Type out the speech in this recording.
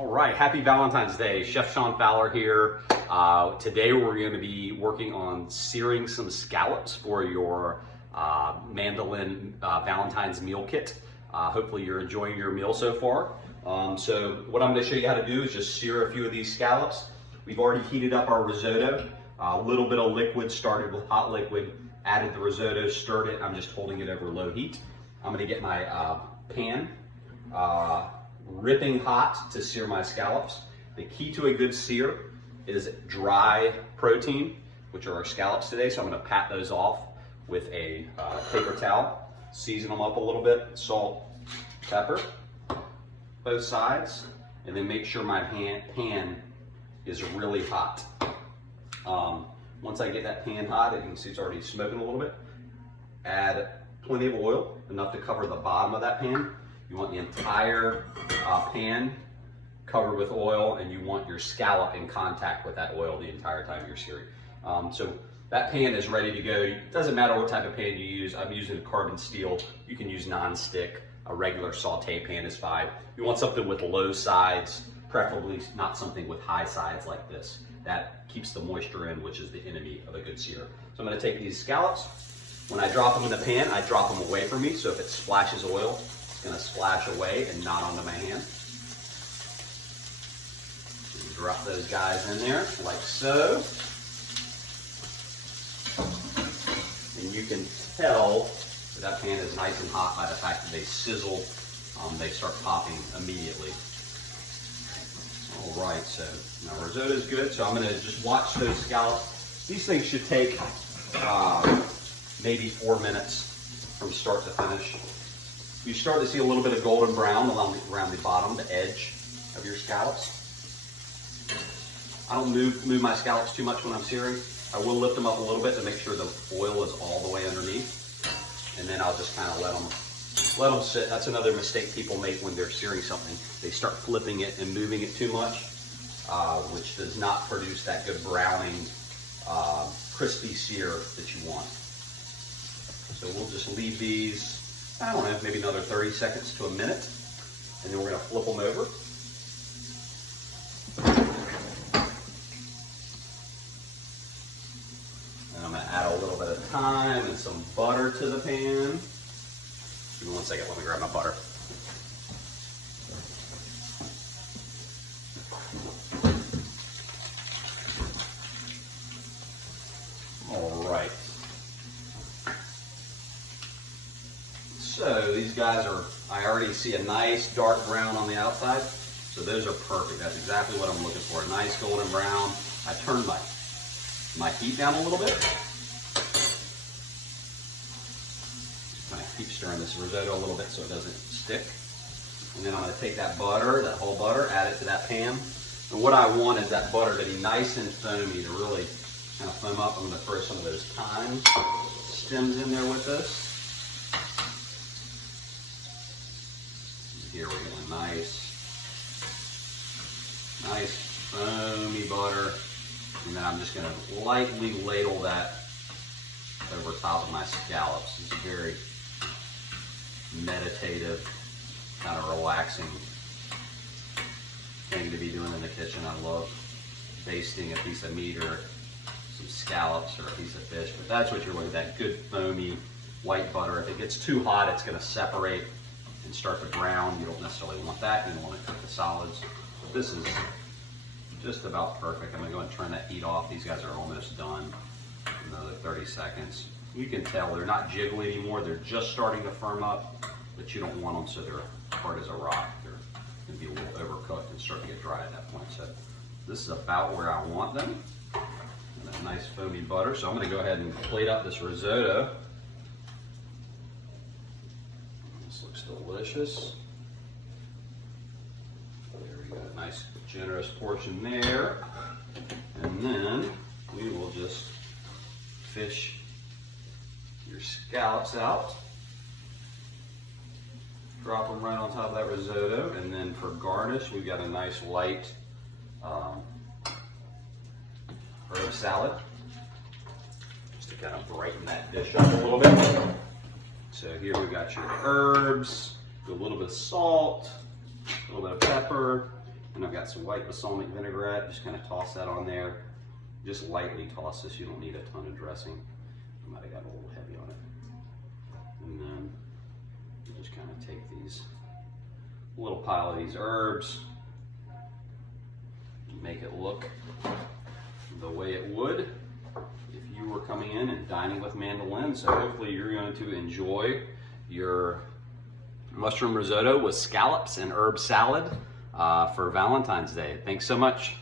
All right, happy Valentine's Day. Chef Sean Fowler here. Today we're going to be working on searing some scallops for your Mandolin Valentine's meal kit. Hopefully you're enjoying your meal so far. So what I'm going to show you how to do is just sear a few of these scallops. We've already heated up our risotto. A little bit of liquid, started with hot liquid, added the risotto, stirred it. I'm just holding it over low heat. I'm going to get my pan ripping hot to sear my scallops. The key to a good sear is dry protein, which are our scallops today. So I'm going to pat those off with a paper towel, season them up a little bit, salt, pepper, both sides, and then make sure my pan is really hot. Once I get that pan hot, you can see it's already smoking a little bit. Add plenty of oil, enough to cover the bottom of that pan. You want the entire pan covered with oil, and you want your scallop in contact with that oil the entire time you're searing. So that pan is ready to go. It doesn't matter what type of pan you use. I'm using a carbon steel. You can use non-stick. A regular saute pan is fine. You want something with low sides, preferably not something with high sides like this. That keeps the moisture in, which is the enemy of a good sear. So I'm going to take these scallops. When I drop them in the pan, I drop them away from me, so if it splashes oil, it's going to splash away and not onto my hand. And drop those guys in there like so. And you can tell that pan is nice and hot by the fact that they sizzle. They start popping immediately. All right, so now risotto is good. So I'm going to just watch those scallops. These things should take maybe 4 minutes from start to finish. You start to see a little bit of golden brown around the bottom, the edge of your scallops. I don't move my scallops too much when I'm searing. I will lift them up a little bit to make sure the oil is all the way underneath. And then I'll just kind of let them sit. That's another mistake people make when they're searing something. They start flipping it and moving it too much, which does not produce that good browning, crispy sear that you want. So we'll just leave these, I don't know, maybe another 30 seconds to a minute, and then we're going to flip them over. And I'm going to add a little bit of thyme and some butter to the pan. Give me 1 second, let me grab my butter. All right. So these guys are, I already see a nice dark brown on the outside. So those are perfect. That's exactly what I'm looking for. A nice golden brown. I turned my heat down a little bit. Kind of keep stirring this risotto a little bit so it doesn't stick. And then I'm going to take that butter, that whole butter, add it to that pan. And what I want is that butter to be nice and foamy, to really kind of foam up. I'm going to throw some of those thyme stems in there with this. Here we go, nice foamy butter. And then I'm just going to lightly ladle that over top of my scallops. It's very meditative, kind of relaxing thing to be doing in the kitchen. I love basting a piece of meat or some scallops or a piece of fish, but that's what you're looking at, that good foamy white butter. If it gets too hot, it's going to separate and start to brown. You don't necessarily want that. You don't want to cook the solids. But this is just about perfect. I'm going to go and turn that heat off. These guys are almost done. Another 30 seconds. You can tell they're not jiggly anymore. They're just starting to firm up, but you don't want them so they're hard as a rock. They're going to be a little overcooked and start to get dry at that point. So this is about where I want them. And that nice foamy butter. So I'm going to go ahead and plate up this risotto. This looks delicious. There we go. Nice generous portion there. And then we will just fish your scallops out. Drop them right on top of that risotto. And then for garnish, we've got a nice light herb salad. Just to kind of brighten that dish up a little bit. So here we've got your herbs, a little bit of salt, a little bit of pepper, And I've got some white balsamic vinaigrette, just kind of toss that on there. Just lightly toss this, you don't need a ton of dressing. I might have got a little heavy on it. And then you just kind of take these, little pile of these herbs, make it look the way it would if you were coming in and dining with Mandolin. So hopefully you're going to enjoy your mushroom risotto with scallops and herb salad for Valentine's Day. Thanks so much.